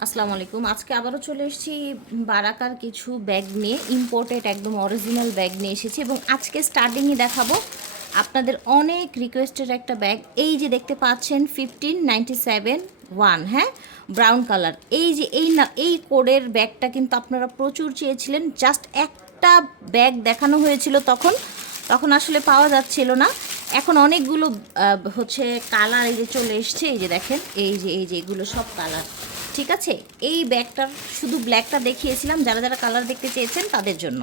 আসসালামু আলাইকুম। আজকে আবারও চলে এসেছি বারাকার কিছু ব্যাগ নিয়ে, ইম্পোর্টেড একদম অরিজিনাল ব্যাগ নিয়ে এসেছি এবং আজকে স্টার্টিংয়ে দেখাবো আপনাদের অনেক রিকোয়েস্টের একটা ব্যাগ। এই যে দেখতে পাচ্ছেন 1597 ওয়ান, হ্যাঁ, ব্রাউন কালার। এই যে এই কোডের ব্যাগটা কিন্তু আপনারা প্রচুর চেয়েছিলেন। জাস্ট একটা ব্যাগ দেখানো হয়েছিল তখন তখন আসলে পাওয়া যাচ্ছিল না। এখন অনেকগুলো হচ্ছে কালার এই যে চলে এসছে। এই যে দেখেন, এই যে এগুলো সব কালার। ঠিক আছে, এই ব্যাগটার শুধু ব্ল্যাকটা দেখিয়েছিলাম যারা যারা কালার দেখতে চেয়েছেন তাদের জন্য।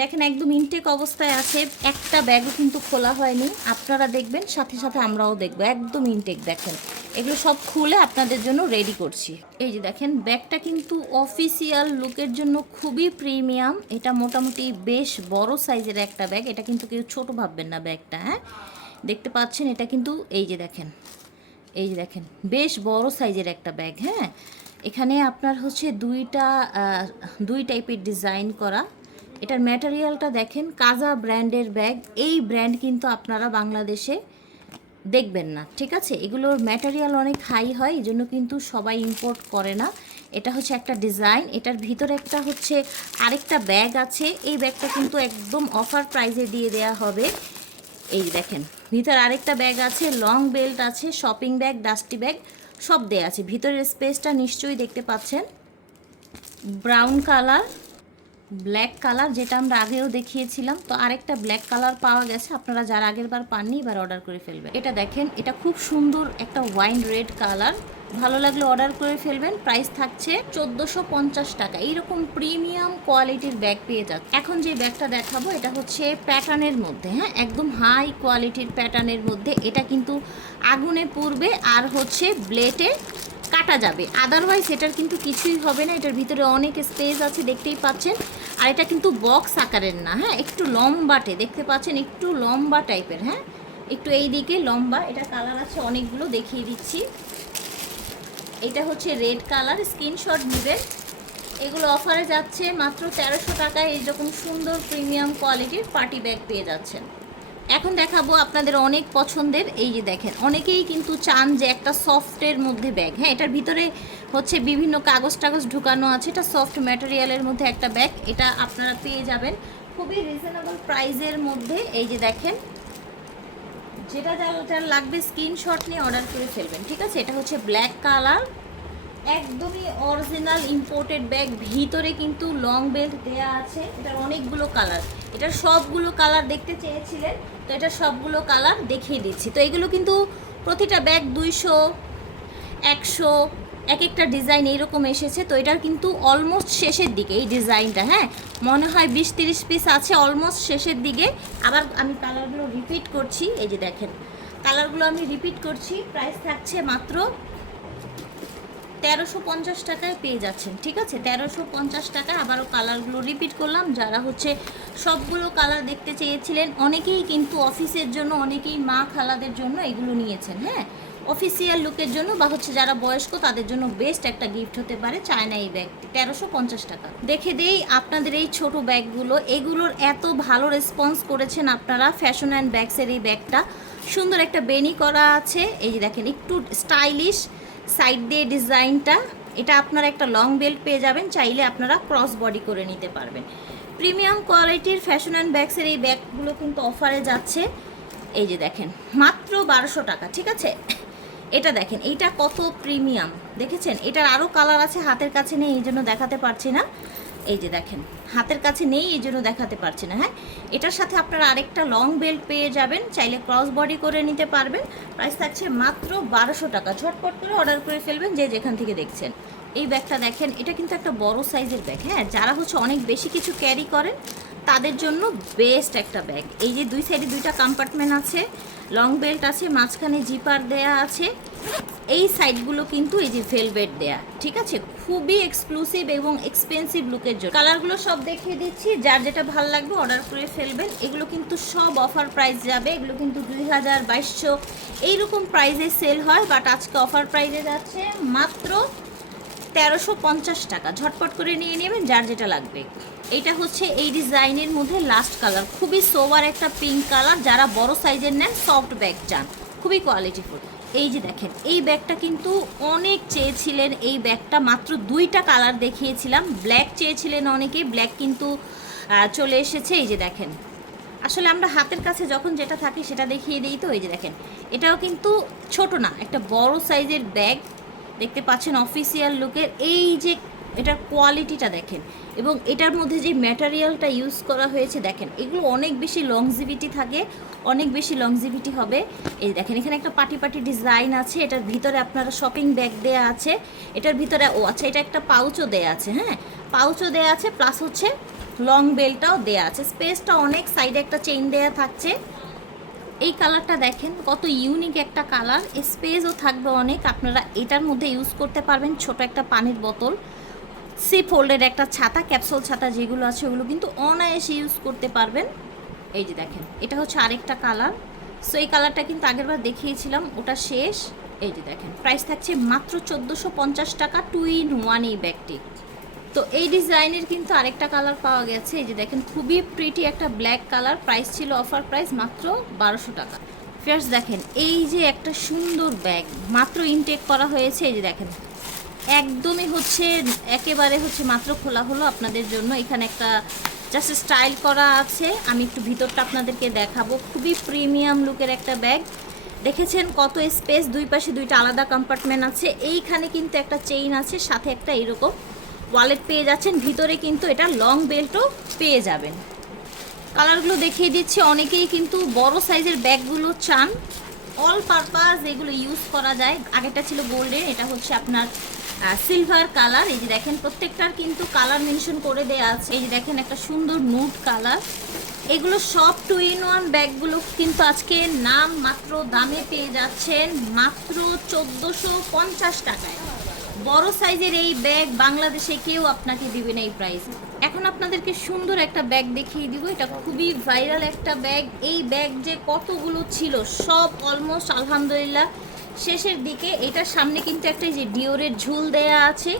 দেখেন একদম ইনটেক অবস্থায় আছে, একটা ব্যাগও কিন্তু খোলা হয়নি। আপনারা দেখবেন, সাথে সাথে আমরাও দেখবো। একদম ইনটেক। দেখেন এগুলো সব খুলে আপনাদের জন্য রেডি করছি। এই যে দেখেন, ব্যাগটা কিন্তু অফিসিয়াল লুকের জন্য খুবই প্রিমিয়াম। এটা মোটামুটি বেশ বড় সাইজের একটা ব্যাগ। এটা কিন্তু কেউ ছোট ভাববেন না ব্যাগটা। হ্যাঁ, দেখতে পাচ্ছেন এটা কিন্তু এই যে দেখেন বেশ বড় সাইজের একটা ব্যাগ। হ্যাঁ, এখানে আপনার হচ্ছে দুই টাইপের ডিজাইন করা। এটার ম্যাটেরিয়ালটা দেখেন, কাজা ব্র্যান্ডের ব্যাগ। এই ব্র্যান্ড কিন্তু আপনারা বাংলাদেশে দেখবেন না। ঠিক আছে, এগুলোর ম্যাটেরিয়াল অনেক হাই হয়, এই জন্য কিন্তু সবাই ইম্পোর্ট করে না। এটা হচ্ছে একটা ডিজাইন। এটার ভিতরে একটা হচ্ছে আরেকটা ব্যাগ আছে। এই ব্যাগটা কিন্তু একদম অফার প্রাইসে দিয়ে দেয়া হবে। এই দেখেন, ভিতরে আরেকটা ব্যাগ আছে, লং বেল্ট আছে, শপিং ব্যাগ, ডাস্টি ব্যাগ সব দেয়া আছে। ভিতরের স্পেসটা নিশ্চয়ই দেখতে পাচ্ছেন। ব্রাউন কালার, ব্ল্যাক কালার, যেটা আমরা আগেও দেখিয়েছিলাম। তো আরেকটা ব্ল্যাক কালার পাওয়া গেছে। আপনারা যারা আগের বার পাননি এবার অর্ডার করে ফেলবেন। এটা দেখেন, এটা খুব সুন্দর একটা ওয়াইন রেড কালার। ভালো লাগলে অর্ডার করে ফেলবেন। প্রাইস থাকছে 1450 টাকা। এইরকম প্রিমিয়াম কোয়ালিটির ব্যাগ পেয়ে যাচ্ছে। এখন যে ব্যাগটা দেখাবো এটা হচ্ছে প্যাটার্নের মধ্যে। হ্যাঁ, একদম হাই কোয়ালিটির প্যাটার্নের মধ্যে। এটা কিন্তু আগুনে পুড়বে আর হচ্ছে ব্লেডে কাটা যাবে, আদারওয়াইজ এটার কিন্তু কিছুই হবে না। এটার ভিতরে অনেক স্পেস আছে, দেখতেই পাচ্ছেন। আর এটা কিন্তু বক্স আকারের না। হ্যাঁ, একটু লম্বাটে, দেখতে পাচ্ছেন একটু লম্বা টাইপের। হ্যাঁ, একটু এই দিকে লম্বা। এটা কালার আছে অনেকগুলো, দেখিয়ে দিচ্ছি। এটা হচ্ছে রেড কালার, স্ক্রিনশট নেবেন। এগুলো অফারে যাচ্ছে মাত্র 1300 টাকায়। এইরকম সুন্দর প্রিমিয়াম কোয়ালিটির পার্টি ব্যাগ পেয়ে যাচ্ছেন। এখন দেখাবো আপনাদের অনেক পছন্দের। এই যে দেখেন, অনেকেই কিন্তু চান যে একটা সফটের মধ্যে ব্যাগ। হ্যাঁ, এটার ভিতরে হচ্ছে বিভিন্ন কাগজ টাগজ ঢুকানো আছে। এটা সফট ম্যাটেরিয়ালের মধ্যে একটা ব্যাগ। এটা আপনারা পেয়ে যাবেন খুবই রিজনেবল প্রাইসের মধ্যে। এই যে দেখেন, যেটা যার লাগবে স্ক্রিনশট নিয়ে অর্ডার করে ফেলবেন। ঠিক আছে, এটা হচ্ছে ব্ল্যাক কালার, একদমই অরিজিনাল ইম্পোর্টেড ব্যাগ। ভিতরে কিন্তু লং বেল্ট দেয়া আছে। এটার অনেকগুলো কালার, এটার সবগুলো কালার দেখতে চেয়েছিলেন, তো এটা সবগুলো কালার দেখিয়ে দিচ্ছি। তো এগুলো কিন্তু প্রতিটা ব্যাগ 200, 100, এক একটা ডিজাইন এইরকম এসেছে। তো এটার কিন্তু অলমোস্ট শেষের দিকে এই ডিজাইনটা। হ্যাঁ, মনে হয় 20-30 পিস আছে, অলমোস্ট শেষের দিকে। আবার আমি কালারগুলো রিপিট করছি। এই যে দেখেন, কালারগুলো আমি রিপিট করছি। প্রাইস থাকছে মাত্র 1350 টাকায় পেয়ে যাচ্ছেন। ঠিক আছে, 1350 টাকা। আবারও কালারগুলো রিপিট করলাম। যারা হচ্ছে সবগুলো কালার দেখতে চেয়েছিলেন, অনেকেই কিন্তু অফিসের জন্য, অনেকেই মা খালাদের জন্য এগুলো নিয়েছেন। হ্যাঁ, অফিসিয়াল লুকের জন্য বা হচ্ছে যারা বয়স্ক তাদের জন্য বেস্ট একটা গিফট হতে পারে চায়না এই ব্যাগটি। 1350 টাকা। দেখে দেই আপনাদের এই ছোট ব্যাগগুলো, এগুলোর এত ভালো রেসপন্স করেছেন আপনারা। ফ্যাশন অ্যান্ড ব্যাগসের এই ব্যাগটা সুন্দর একটা বেনি করা আছে। এই যে দেখেন, একটু স্টাইলিশ সাইড দিয়ে ডিজাইনটা। এটা আপনারা একটা লং বেল্ট পেয়ে যাবেন, চাইলে আপনারা ক্রস বডি করে নিতে পারবেন। প্রিমিয়াম কোয়ালিটির ফ্যাশন অ্যান্ড ব্যাগসের এই ব্যাগগুলো কিন্তু অফারে যাচ্ছে। এই যে দেখেন, মাত্র 1200 টাকা। ঠিক আছে, এটা দেখেন, এইটা কত প্রিমিয়াম দেখেছেন। এটার আরও কালার আছে, হাতের কাছে নেই এই জন্য দেখাতে পারছি না। এই যে দেখেন, হাতের কাছে নেই এই জন্য দেখাতে পারছি না। হ্যাঁ, এটার সাথে আপনারা আরেকটা লং বেল্ট পেয়ে যাবেন, চাইলে ক্রস বডি করে নিতে পারবেন। প্রাইস থাকছে মাত্র 1200 টাকা। ঝটপট করে অর্ডার করে ফেলবেন যে যেখান থেকে দেখছেন। এই ব্যাগটা দেখেন, এটা কিন্তু একটা বড় সাইজের ব্যাগ। হ্যাঁ, যারা হচ্ছে অনেক বেশি কিছু ক্যারি করেন তাদের জন্য বেস্ট একটা ব্যাগ। এই যে দুই সাইডে দুইটা কম্পার্টমেন্ট আছে, লং বেল্ট আছে, মাঝখানে জিপার দেয়া আছে। এই সাইডগুলো কিন্তু এই যে ভেলভেট দেয়া। ঠিক আছে, খুবই এক্সক্লুসিভ এবং এক্সপেন্সিভ লুকের জন্য। কালারগুলো সব দেখিয়ে দিচ্ছি, যার যেটা ভালো লাগবে অর্ডার করে ফেলবেন। এগুলো কিন্তু সব অফার প্রাইস যাবে। এগুলো কিন্তু 2000, 2200 এইরকম প্রাইসে সেল হয়, বাট আজকে অফার প্রাইসে যাচ্ছে মাত্র 1350 টাকা। ঝটপট করে নিয়ে নেবেন যার যেটা লাগবে। এটা হচ্ছে এই ডিজাইনের মধ্যে লাস্ট কালার, খুবই সোবার একটা পিঙ্ক কালার। যারা বড় সাইজের নেন, সফট ব্যাগ চান, খুবই কোয়ালিটিফুল। এই যে দেখেন, এই ব্যাগটা কিন্তু অনেক চেয়েছিলেন। এই ব্যাগটা মাত্র 2টা কালার দেখিয়েছিলাম। ব্ল্যাক চেয়েছিলেন অনেকেই, ব্ল্যাক কিন্তু চলে এসেছে। এই যে দেখেন, আসলে আমরা হাতের কাছে যখন যেটা থাকে সেটা দেখিয়ে দিই। তো এই যে দেখেন, এটাও কিন্তু ছোট না, একটা বড় সাইজের ব্যাগ দেখতে পাচ্ছেন, অফিসিয়াল লুকের। এই যে এটার কোয়ালিটিটা দেখেন, এবং এটার মধ্যে যে ম্যাটেরিয়ালটা ইউজ করা হয়েছে দেখেন, এগুলো অনেক বেশি লংজিভিটি থাকে, অনেক বেশি লংজিভিটি হবে। এই দেখেন, এখানে একটা পাটি পাটি ডিজাইন আছে। এটার ভিতরে আপনারা শপিং ব্যাগ দেয়া আছে। এটার ভিতরে আচ্ছা, এটা একটা পাউচও দেয়া আছে। হ্যাঁ, পাউচও দেয়া আছে, প্লাস হচ্ছে লং বেলটাও দেয়া আছে। স্পেসটা অনেক, সাইডে একটা চেইন দেয়া থাকছে। এই কালারটা দেখেন কত ইউনিক একটা কালার, স্পেসও থাকবে অনেক। আপনারা এটার মধ্যে ইউজ করতে পারবেন ছোট একটা পানির বোতল, সি ফোল্ডের একটা ছাতা, ক্যাপসুল ছাতা যেগুলো আছে ওগুলো কিন্তু অনায়াসে ইউজ করতে পারবেন। এই যে দেখেন, এটা হচ্ছে আরেকটা কালার। সো এই কালারটা কিন্তু আগেরবার দেখিয়েছিলাম, ওটা শেষ। এই যে দেখেন, প্রাইস থাকছে মাত্র 1450 টাকা, 2 in 1 এই ব্যাগটি। তো এই ডিজাইনের কিন্তু আরেকটা কালার পাওয়া গেছে। এই যে দেখেন, খুবই প্রিটি একটা ব্ল্যাক কালার। প্রাইস ছিল অফার প্রাইস মাত্র 1200 টাকা। ফার্স্ট দেখেন, এই যে একটা সুন্দর ব্যাগ মাত্র ইনটেক করা হয়েছে। এই যে দেখেন, একদমই হচ্ছে একেবারে হচ্ছে মাত্র খোলা হলো আপনাদের জন্য। এখানে একটা জাস্ট স্টাইল করা আছে, আমি একটু ভিতরটা আপনাদেরকে দেখাবো। খুবই প্রিমিয়াম লুকের একটা ব্যাগ। দেখেছেন কত স্পেস, দুই পাশে 2টা আলাদা কম্পার্টমেন্ট আছে। এইখানে কিন্তু একটা চেইন আছে, সাথে একটা এরকম ওয়ালেট পেয়ে যাচ্ছেন। ভিতরে কিন্তু এটা লং বেল্টও পেয়ে যাবেন। কালারগুলো দেখিয়ে দিচ্ছি। অনেকেই কিন্তু বড় সাইজের ব্যাগগুলো চান, অল পারপাস এগুলো ইউজ করা যায়। আগেরটা ছিল গোল্ডেন, এটা হচ্ছে আপনার সিলভার কালার। এই যে দেখেন, প্রত্যেকটার কিন্তু কালার মেনশন করে দেওয়া আছে। এই যে দেখেন, একটা সুন্দর নুট কালার। এগুলো সব 2 in 1 ব্যাগগুলো কিন্তু আজকে নাম মাত্র দামে পেয়ে যাচ্ছেন মাত্র 1450 টাকায়। বড় সাইজের এই ব্যাগ বাংলাদেশে কেউ আপনাকে দিবে না এই প্রাইস। এখন আপনাদেরকে সুন্দর একটা ব্যাগ দেখিয়ে দিব। এটা খুবই ভাইরাল একটা ব্যাগ। এই ব্যাগ যে কতগুলো ছিল, সব অলমোস্ট আলহামদুলিল্লাহ শেষের দিকে। এটার সামনে কিন্তু একটা যে ডিওরের ঝুল দেয়া আছে।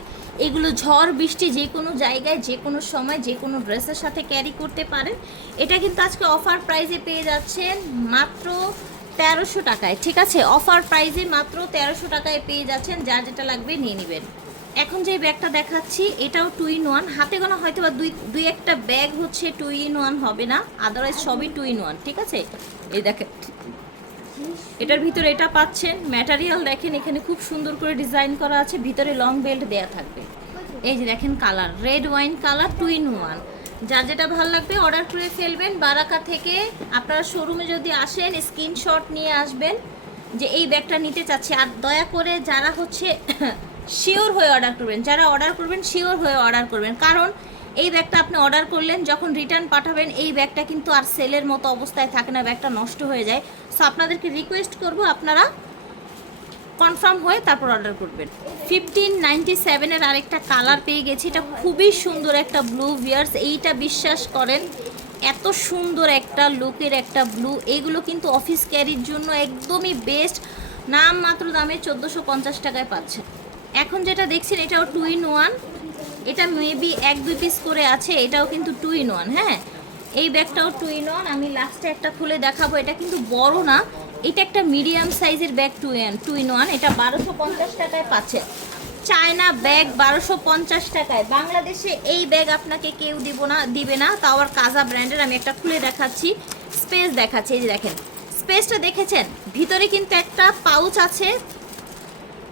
এগুলো ঝড় বৃষ্টি যে কোনো জায়গায় যে কোনো সময় যে কোনো ড্রেসের সাথে ক্যারি করতে পারেন। এটা কিন্তু আজকে অফার প্রাইসে পেয়ে যাচ্ছেন মাত্র 1300 টাকায়। ঠিক আছে, অফার প্রাইসে মাত্র 1300 টাকায় পেয়ে যাচ্ছেন। যার যেটা লাগবে নিয়ে নেবেন। এখন যে ব্যাগটা দেখাচ্ছি এটাও 2 in 1। হাতে গোনা হয়তো বা দুই একটা ব্যাগ হচ্ছে 2 in 1 হবে না, আদারওয়াইজ সবই 2 in 1। ঠিক আছে, এই দেখেন, এটার ভিতরে এটা পাচ্ছেন। ম্যাটেরিয়াল দেখেন, এখানে খুব সুন্দর করে ডিজাইন করা আছে। ভিতরে লং বেল্ট দেয়া থাকবে। এই যে দেখেন, colour red wine colour, 2 in 1। যার যেটা ভালো লাগবে অর্ডার করে ফেলবেন। বারাকা থেকে আপনারা শোরুমে যদি আসেন, স্ক্রিনশট নিয়ে আসবেন যে এই ব্যাগটা নিতে চাচ্ছি। আর দয়া করে যারা হচ্ছে শিওর হয়ে অর্ডার করবেন, যারা অর্ডার করবেন শিওর হয়ে অর্ডার করবেন। কারণ এই ব্যাগটা আপনি অর্ডার করলেন, যখন রিটার্ন পাঠাবেন এই ব্যাগটা কিন্তু আর সেলের মতো অবস্থায় থাকে না, ব্যাগটা নষ্ট হয়ে যায়। সো আপনাদেরকে রিকোয়েস্ট করব আপনারা কনফার্ম হয়ে তারপর অর্ডার করবেন। 1597-এর আরেকটা কালার পেয়ে গেছি। এটা খুবই সুন্দর একটা ব্লু ভিয়ার্স। এইটা বিশ্বাস করেন এত সুন্দর একটা লুকের একটা ব্লু, এইগুলো কিন্তু অফিস ক্যারির জন্য একদমই বেস্ট। নাম মাত্র দামে 1450 টাকায় পাচ্ছে। এখন যেটা দেখছেন এটাও 2 in 1। এটা মেবি 1-2 পিস করে আছে। এটাও কিন্তু 2 in 1। হ্যাঁ, এই ব্যাগটাও 2 in 1। আমি লাস্টে একটা খুলে দেখাবো। এটা কিন্তু বড় না, এটা একটা মিডিয়াম সাইজের ব্যাগ, 2 in 1। এটা 1250 টাকায় পাচ্ছে। চায়না ব্যাগ 1250 টাকায়। বাংলাদেশে এই ব্যাগ আপনাকে কেউ দিবে না, তাও আর কাজা ব্র্যান্ডের। আমি একটা খুলে দেখাচ্ছি, স্পেস দেখাচ্ছি। এই যে দেখেন, স্পেসটা দেখেছেন? ভিতরে কিন্তু একটা পাউচ আছে।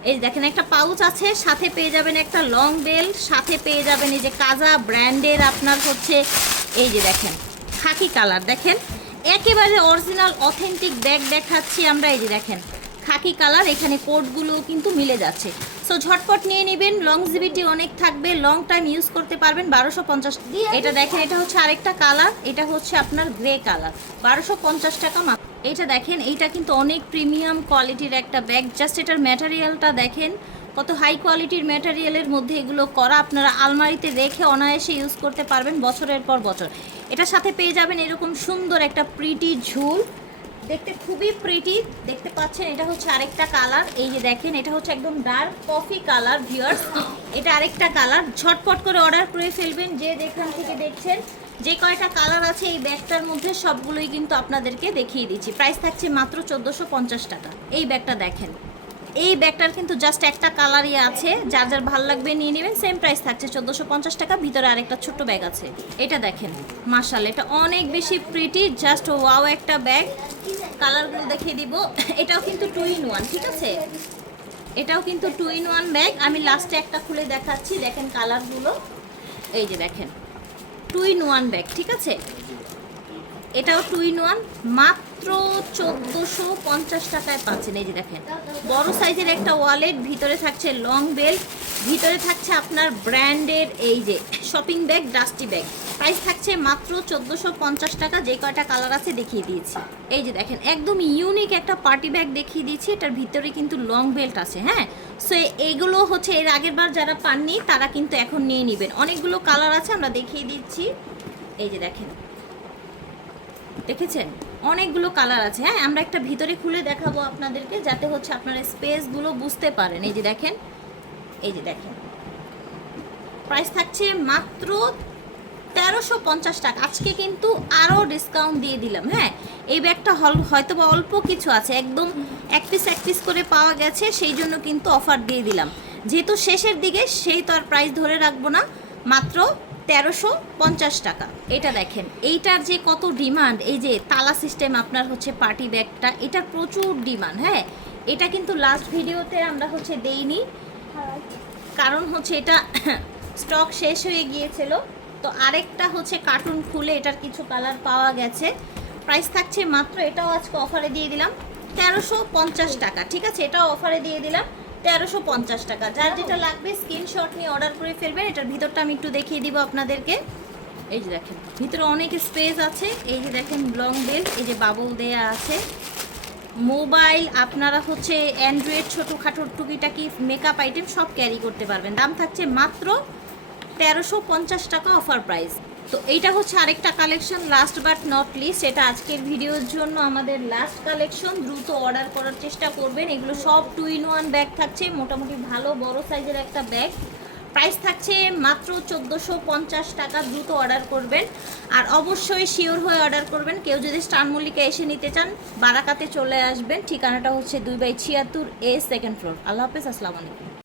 এই দেখেন, একটা পাউচ আছে, সাথে পেয়ে যাবেন একটা লং বেল, সাথে পেয়ে যাবেন এই যে কাজা ব্র্যান্ডের আপনার হচ্ছে এই যে দেখেন খাকি কালার। দেখেন একেবারে অরিজিনাল অথেন্টিক ব্যাগ দেখাচ্ছি আমরা। এই যে দেখেন খাকি কালার, এখানে কোডগুলো কিন্তু মিলে যাচ্ছে। সো ঝটপট নিয়ে নেবেন, লংজিভিটি অনেক থাকবে, লং টাইম ইউজ করতে পারবেন। 1250। এটা দেখেন, এটা হচ্ছে আরেকটা কালার, এটা হচ্ছে আপনার গ্রে কালার, 1250 টাকা মাত্র। এইটা দেখেন, এইটা কিন্তু অনেক প্রিমিয়াম কোয়ালিটির একটা ব্যাগ। জাস্ট এটার ম্যাটেরিয়ালটা দেখেন কত হাই কোয়ালিটির ম্যাটেরিয়ালের মধ্যে এগুলো করা। আপনারা আলমারিতে রেখে অনায়াসে ইউজ করতে পারবেন বছরের পর বছর। এটার সাথে পেয়ে যাবেন এরকম সুন্দর একটা প্রিটি ঝুল, দেখতে খুবই প্রিটি দেখতে পাচ্ছেন। এটা হচ্ছে আরেকটা কালার। এই যে দেখেন, এটা হচ্ছে একদম ডার্ক কফি কালার ভিউয়ার্স। এটা আরেকটা কালার। ঝটপট করে অর্ডার করে ফেলবেন যে যেখান থেকে দেখছেন। যে কয়টা কালার আছে এই ব্যাগটার মধ্যে সবগুলোই কিন্তু আপনাদেরকে দেখিয়ে দিচ্ছি। প্রাইস থাকছে মাত্র 1450 টাকা। এই ব্যাগটা দেখেন, এই ব্যাগটার কিন্তু জাস্ট একটা কালারই আছে, যার যার ভালো লাগবে নিয়ে নেবেন। সেম প্রাইস থাকছে 1450 টাকা। ভিতরে আরেকটা ছোট্ট ব্যাগ আছে, এটা দেখেন মাশাআল্লাহ, এটা অনেক বেশি প্রিটি, জাস্ট ওয়াও একটা ব্যাগ। কালারগুলো দেখিয়ে দিব। এটাও কিন্তু 2 in 1, ঠিক আছে, এটাও কিন্তু 2 in 1 ব্যাগ। আমি লাস্টে একটা খুলে দেখাচ্ছি, দেখেন কালারগুলো, এই যে দেখেন 2 in 1 ব্যাগ, ঠিক আছে। এটাও 2 in 1, মাত্র 1450 টাকায় পাচ্ছেন। এই যে দেখেন বড় সাইজের একটা ওয়ালেট, ভিতরে থাকছে লং বেল্ট, ভিতরে থাকছে আপনার ব্র্যান্ডের এই যে shopping bag, dusty bag. Price থাকছে মাত্র 1450 টাকা। যে কয়টা কালার আছে দেখিয়ে দিয়েছি। এই যে দেখেন একদম ইউনিক একটা পার্টি ব্যাগ দেখিয়ে দিয়েছি, এটার ভিতরে কিন্তু লং বেল্ট আছে। হ্যাঁ, সো এইগুলো হচ্ছে এর আগের বার যারা পাননি তারা কিন্তু এখন নিয়ে নেবেন। অনেকগুলো কালার আছে, আমরা দেখিয়ে দিচ্ছি। এই যে দেখেন, দেখেছেন অনেকগুলো কালার আছে। হ্যাঁ, আমরা একটা ভিতরে খুলে দেখাবো আপনাদেরকে, যাতে হচ্ছে আপনারা স্পেসগুলো বুঝতে পারেন। এই যে দেখেন, এই যে দেখেন প্রাইস থাকছে মাত্র 1350 টাকা। আজকে কিন্তু আরও ডিসকাউন্ট দিয়ে দিলাম। হ্যাঁ, এই ব্যাগটা হয়তো বা অল্প কিছু আছে, একদম এক পিস করে পাওয়া গেছে, সেই জন্য কিন্তু অফার দিয়ে দিলাম। যেহেতু শেষের দিকে, সেই তো আর প্রাইস ধরে রাখবো না, মাত্র 1350 টাকা। এটা দেখেন, এইটার যে কত ডিমান্ড, এই যে তালা সিস্টেম আপনার হচ্ছে পার্টি ব্যাগটা, এটার প্রচুর ডিমান্ড। হ্যাঁ, এটা কিন্তু লাস্ট ভিডিওতে আমরা হচ্ছে দেইনি, কারণ হচ্ছে এটা স্টক শেষ হয়ে গিয়েছিল। তো আরেকটা হচ্ছে কার্টুন খুলে এটার কিছু কালার পাওয়া গেছে। প্রাইস থাকছে মাত্র, এটাও আজকে অফারে দিয়ে দিলাম 1350 টাকা, ঠিক আছে, এটাও অফারে দিয়ে দিলাম 1350 টাকা। যার যেটা লাগবে স্ক্রিনশট নিয়ে অর্ডার করে ফেলবেন। এটার ভিতরটা আমি একটু দেখিয়ে দিব আপনাদেরকে। এই যে দেখেন ভিতরে অনেক স্পেস আছে। এই যে দেখেন লং বেল্ট, এই যে বাবল দেয়া আছে। মোবাইল, আপনারা হচ্ছে অ্যান্ড্রয়েড ছোটোখাটো টুকিটাকি মেকআপ আইটেম সব ক্যারি করতে পারবেন। দাম থাকছে মাত্র 1350 টাকা, অফার প্রাইস। তো এইটা হচ্ছে আরেকটা collection, last but not list, এটা আজকের ভিডিওর জন্য আমাদের লাস্ট কালেকশন। দ্রুত অর্ডার করার চেষ্টা করবেন। এগুলো সব 2 in 1 ব্যাগ থাকছে, মোটামুটি ভালো বড় সাইজের একটা ব্যাগ। প্রাইস থাকছে মাত্র 1450 টাকা। দ্রুত অর্ডার করবেন, আর অবশ্যই শিওর হয়ে অর্ডার করবেন। কেউ যদি স্টার মল্লিকা এসে নিতে চান, বারাকাতে চলে আসবেন। ঠিকানাটা হচ্ছে 2/76A, 2nd ফ্লোর। আল্লাহ হাফেজ, আসসালামু আলাইকুম।